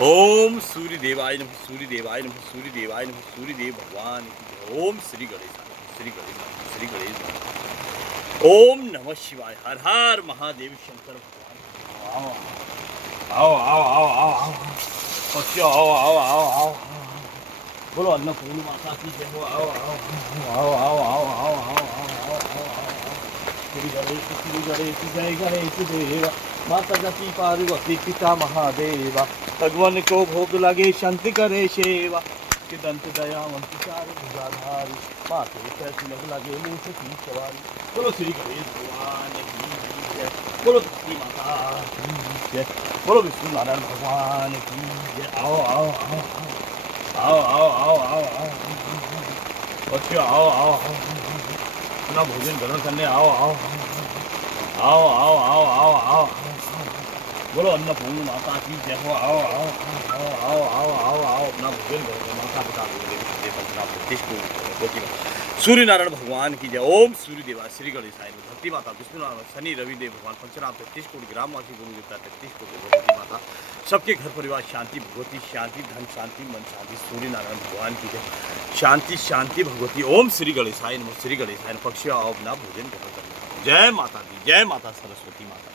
ओम सूर्य देवाय नमः, सूर्य देवाय नमः, सूर्य देवाय नमः, सूर्य देव भगवान की जय। ओम श्री गणेशाय नमः, श्री गणेशाय नमः, श्री गणेश नमः। ओम नमः शिवाय, हर हर महादेव शंकर भगवान। आओ आओ आओ आओ आओ बच्चों, आओ आओ आओ आओ। बोलो अन्नपूर्ण माता की जय हो। आओ आओ आओ आओ आओ आओ आओ आओ आओ आओ। श्री गणेश जय गणेश देवा, माता गति पार्वती पिता महादेवा। भगवान को भोग लगे शांति करे सेवा, कि दंत दयावंत चार भुजाधारी, माथे पे तिलक लगे मूछ की सवारी। बोलो श्री गणेश भगवान की जय, बोलो तुलसी माता की जय, बोलो विष्णु नारायण भगवान की जय। आओ आओ आओ आओ आओ आओ आओ आओ बच्चों, आओ आओ आओ अपना भोजन ग्रहण करने आओ आओ आओ आओ आओ आओ आओ। बोलो अन्नपूर्ण माता की जय हो। आओ आओ आओ आओ आओ आओ आओ अपना भोजन करो। माता पिता सूर्य नारायण भगवान की जय। ओम सूर्य देवा श्री गणेशाय नमः। धरती माता विष्णु नारायण शनि रवि देव भगवान पंचनाम 33 कोटि, ग्रामवासी गुरु देवता 33 कोटि, भगवती माता सबके घर परिवार शांति, भगवती शांति, धन शांति, मन शांति। सूर्य नारायण भगवान की जय। शांति शांति भगवती। ओम श्री गणेशाय नमः, श्री गणेशाय नमः। पक्षियों आओ अपना भोजन ग्रहण करना। जय माता दी, जय माता सरस्वती माता।